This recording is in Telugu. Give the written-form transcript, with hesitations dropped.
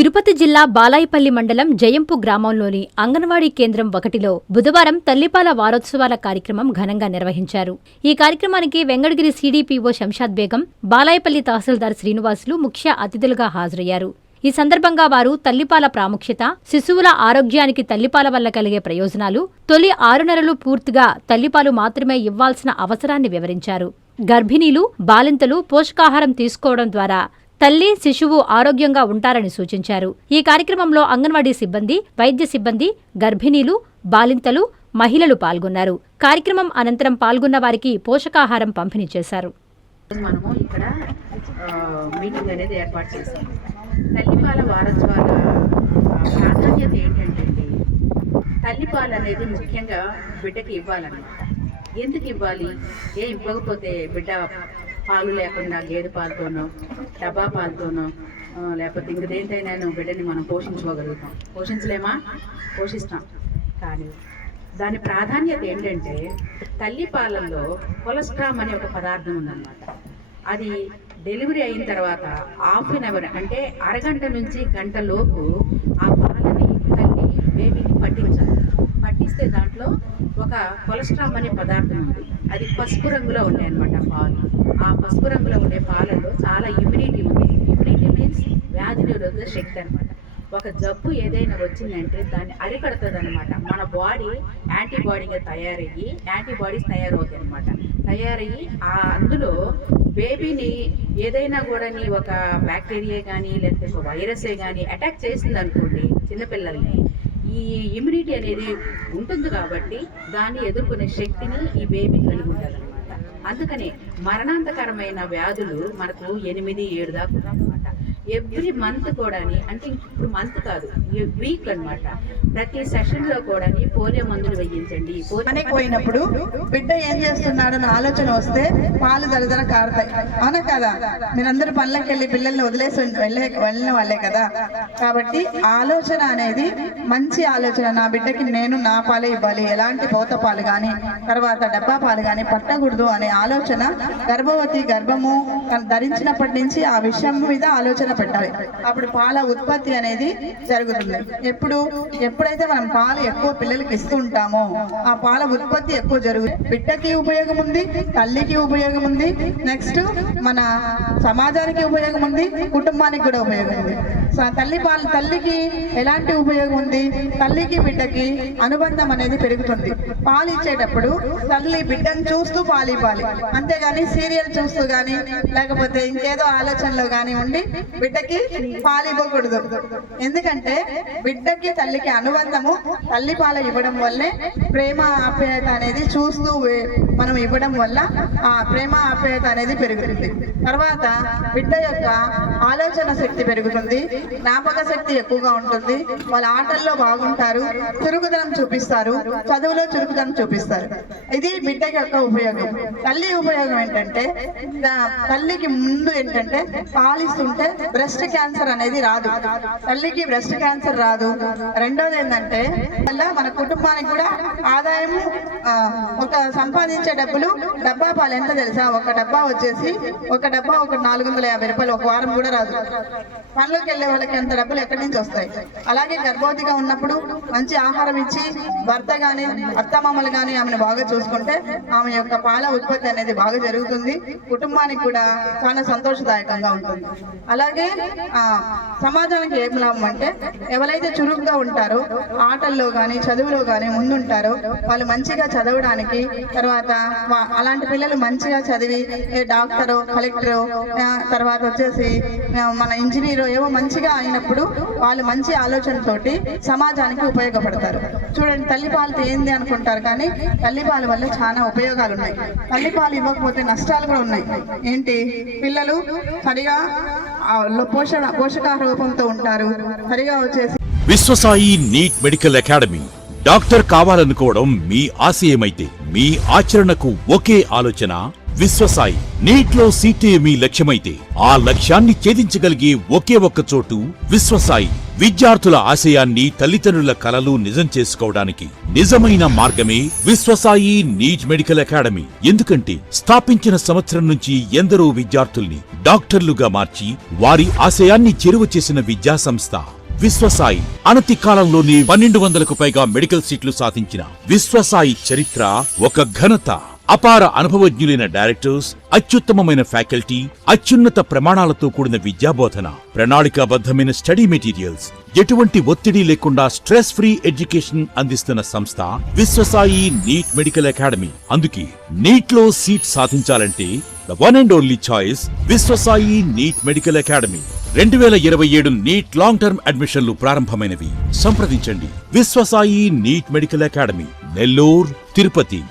తిరుపతి జిల్లా బాలాయపల్లి మండలం జయంపు గ్రామంలోని అంగన్వాడీ కేంద్రం 1లో బుధవారం తల్లిపాల వారోత్సవాల కార్యక్రమం ఘనంగా నిర్వహించారు. ఈ కార్యక్రమానికి వెంగడగిరి సీడీపీఓ శంషాద్ బేగం, బాలాయపల్లి తహసీల్దార్ శ్రీనివాసులు ముఖ్య అతిథులుగా హాజరయ్యారు. ఈ సందర్భంగా వారు తల్లిపాల ప్రాముఖ్యత, శిశువుల ఆరోగ్యానికి తల్లిపాల వల్ల కలిగే ప్రయోజనాలు, తొలి 6 నెలలు పూర్తిగా తల్లిపాలు మాత్రమే ఇవ్వాల్సిన అవసరాన్ని వివరించారు. గర్భిణీలు, బాలింతలు పోషకాహారం తీసుకోవడం ద్వారా తల్లి, శిశువు ఆరోగ్యంగా ఉంటారని సూచించారు. ఈ కార్యక్రమంలో అంగన్వాడీ సిబ్బంది, వైద్య సిబ్బంది, గర్భిణీలు, బాలింతలు, మహిళలు పాల్గొన్నారు. కార్యక్రమం అనంతరం పాల్గొన్న వారికి పోషకాహారం పంపిణీ చేశారు. మనము ఇక్కడ మీటింగ్ అనేది ఏర్పాటు చేశాం. తల్లిపాల వారోత్సవాల ప్రాధాన్యత ఏంటంటే, తల్లిపాలు అనేది ముఖ్యంగా బిడ్డకి ఇవ్వాలన్నమాట. ఎందుకు ఇవ్వాలి? ఇవ్వకపోతే బిడ్డ పాలు లేకుండా గేదె పాలతోనో, డబ్బా పాలతోనో, లేకపోతే ఇంకదేంటైనా బిడ్డని మనం పోషించుకోగలుగుతాం. పోషించలేమా? పోషిస్తాం. కానీ దాని ప్రాధాన్యత ఏంటంటే, తల్లి పాలల్లో కొలెస్ట్రామ్ అనే ఒక పదార్థం ఉందన్నమాట. అది డెలివరీ అయిన తర్వాత ½ an hour అంటే అరగంట నుంచి గంట లోపు ఆ పాలని తల్లి బేబీకి పట్టించాలి. పట్టిస్తే దాంట్లో ఒక కొలెస్ట్రామ్ అనే పదార్థం ఉంది. అది పసుపు రంగులో ఉంటాయి అన్నమాట పాలు. ఆ పసుపు రంగులో ఉండే పాలలో చాలా ఇమ్యూనిటీ ఉంది. ఇమ్యూనిటీ మీన్స్ వ్యాధి నిరోధక శక్తి అనమాట. ఒక జబ్బు ఏదైనా వచ్చిందంటే దాన్ని అరికడుతుంది అనమాట. మన బాడీ యాంటీబాడీగా తయారయ్యి యాంటీబాడీస్ తయారవుతాయి అనమాట. తయారయ్యి అందులో బేబీని ఏదైనా కూడా ఒక బ్యాక్టీరియా కానీ లేకపోతే ఒక వైరసే కానీ అటాక్ చేసింది అనుకోండి, చిన్నపిల్లల్ని, ఈ ఇమ్యూనిటీ అనేది ఉంటుంది కాబట్టి దాన్ని ఎదుర్కొనే శక్తిని ఈ బేబీ కలిగి ఉంటుంది అనమాట. అందుకని మరణాంతకరమైన వ్యాధులు మనకు 8-7 దాకా ఉన్నాయన్నమాట. ఎవ్రీ మంత్ కూడా, అంటే ఇప్పుడు మంత్ కాదు, వీక్ అనమాట. ప్రతి సెషన్లో కూడా పోలియో మందులు వేయించండి. పోయినప్పుడు బిడ్డ ఏం చేస్తున్నాడని ఆలోచన వస్తే పాలు దరదర కారుతాయి, అవునా కదా? మీరందరూ పనులకు వెళ్ళి పిల్లల్ని వదిలేసి వెళ్ళిన వాళ్ళే కదా. కాబట్టి ఆలోచన అనేది మంచి ఆలోచన. నా బిడ్డకి నేను నా పాలే ఇవ్వాలి, ఎలాంటి పోత పాలు కానీ తర్వాత డబ్బా పాలు కానీ పట్టకూడదు అనే ఆలోచన గర్భవతి గర్భము ధరించినప్పటి నుంచి ఆ విషయం మీద ఆలోచన పెట్టాలి. అప్పుడు పాల ఉత్పత్తి అనేది జరుగుతుంది. ఎప్పుడైతే మనం పాలు ఎక్కువ పిల్లలకి ఇస్తూ ఉంటామో ఆ పాల ఉత్పత్తి ఎక్కువ జరుగుతుంది. బిడ్డకి ఉపయోగం ఉంది, తల్లికి ఉపయోగం ఉంది, నెక్స్ట్ మన సమాజానికి ఉపయోగం ఉంది, కుటుంబానికి కూడా ఉపయోగం ఉంది. తల్లికి ఎలాంటి ఉపయోగం ఉంది? తల్లికి బిడ్డకి అనుబంధం అనేది పెరుగుతుంది. పాలు ఇచ్చేటప్పుడు తల్లి బిడ్డను చూస్తూ పాలు ఇవ్వాలి, అంతేగాని సీరియల్ చూస్తూ కానీ లేకపోతే ఇంకేదో ఆలోచనలో కానీ ఉండి బిడ్డకి పాలు ఇవ్వకూడదు. ఎందుకంటే బిడ్డకి తల్లికి అనుబంధము తల్లి పాలు ఇవ్వడం వల్లే ప్రేమ ఆప్యాయత అనేది చూస్తూ మనం ఇవ్వడం వల్ల ఆ ప్రేమ ఆప్యాయత అనేది పెరుగుతుంది. తర్వాత బిడ్డ యొక్క ఆలోచన శక్తి పెరుగుతుంది, జ్ఞాపక శక్తి ఎక్కువగా ఉంటుంది, వాళ్ళ ఆటల్లో బాగుంటారు, చురుకుదనం చూపిస్తారు, చదువులో చురుకుదనం చూపిస్తారు. ఇది బిడ్డ యొక్క ఉపయోగం. తల్లి ఉపయోగం ఏంటంటే, తల్లికి ముందు ఏంటంటే పాలిస్తుంటే బ్రెస్ట్ క్యాన్సర్ అనేది రాదు, తల్లికి బ్రెస్ట్ క్యాన్సర్ రాదు. రెండోది ఏంటంటే మన కుటుంబానికి కూడా ఆదాయం, ఒక సంపాదించే డబ్బులు. డబ్బా పాలు ఎంత తెలుసా? ఒక డబ్బా వచ్చేసి ఒక 450 రూపాయలు, ఒక వారం కూడా రాదు. పనులకు వెళ్ళే వాళ్ళకి అంత డబ్బులు ఎక్కడి నుంచి వస్తాయి? అలాగే గర్భవతిగా ఉన్నప్పుడు మంచి ఆహారం ఇచ్చి భర్త కానీ అత్తమామలు కానీ ఆమెను బాగా చూసుకుంటే ఆమె యొక్క పాల ఉత్పత్తి అనేది బాగా జరుగుతుంది, కుటుంబానికి కూడా చాలా సంతోషదాయకంగా ఉంటుంది. అలాగే సమాజానికి ఏం లాభం అంటే, ఎవరైతే చురుగ్గా ఉంటారో ఆటల్లో కానీ చదువులో కానీ ముందుంటారో వాళ్ళు మంచిగా చదవడానికి, తర్వాత అలాంటి పిల్లలు మంచిగా చదివి డాక్టరో కలెక్టరో తర్వాత వచ్చేసి మన ఇంజనీరో ఏవో మంచిగా అయినప్పుడు వాళ్ళు మంచి ఆలోచనతోటి సమాజానికి ఉపయోగపడతారు. చూడండి, తల్లిపాలతో ఏంది అనుకుంటారు, కానీ తల్లిపాల వల్ల చాలా ఉపయోగాలు ఉన్నాయి. తల్లిపాలు ఇవ్వకపోతే నష్టాలు కూడా ఉన్నాయి. ఏంటి? పిల్లలు సరిగా పోషకాహార రూపంతో ఉంటారు, సరిగా వచ్చేసి. Vishwasai NEET medical academy. Doctor కావాలనుకోవడం మీ ఆశయమైతే మీ ఆచరణకు ఒకే ఆలోచన విశ్వసాయి. నీట్ లో సీటే మీ లక్ష్యమైతే ఆ లక్ష్యాన్ని ఛేదించగలిగే ఒకే ఒక్క చోటు విశ్వసాయి. విద్యార్థుల ఆశయాన్ని, తల్లిదండ్రుల కలలు నిజం చేసుకోవడానికి నిజమైన మార్గమే విశ్వసాయి నీట్ మెడికల్ అకాడమీ. ఎందుకంటే స్థాపించిన సంవత్సరం నుంచి ఎందరో విద్యార్థుల్ని డాక్టర్లుగా మార్చి వారి ఆశయాన్ని చేరువ చేసిన విద్యా సంస్థ విశ్వసాయి. అనతి కాలంలోనే 1200కు పైగా మెడికల్ సీట్లు సాధించిన విశ్వసాయి చరిత్ర ఒక ఘనత. అపార అనుభవజ్ఞులైన డైరెక్టర్స్, అత్యుత్తమమైన ఫ్యాకల్టీ, అత్యున్నత ప్రమాణాలతో కూడిన విద్యాబోధన, ప్రణాళికాబద్ధమైన స్టడీ మెటీరియల్స్, ఎటువంటి ఒత్తిడి లేకుండా స్ట్రెస్ ఫ్రీ ఎడ్యుకేషన్ అందిస్తున్న సంస్థ విశ్వసాయి నీట్ మెడికల్ అకాడమీ. అందుకే నీట్ లో సీట్ సాధించాలంటే the one and only choice Viswasai NEET medical academy. 2027 NEET long term అడ్మిషన్లు ప్రారంభమైనవి. సంప్రదించండి Viswasai NEET medical academy, Nellore, Tirupati.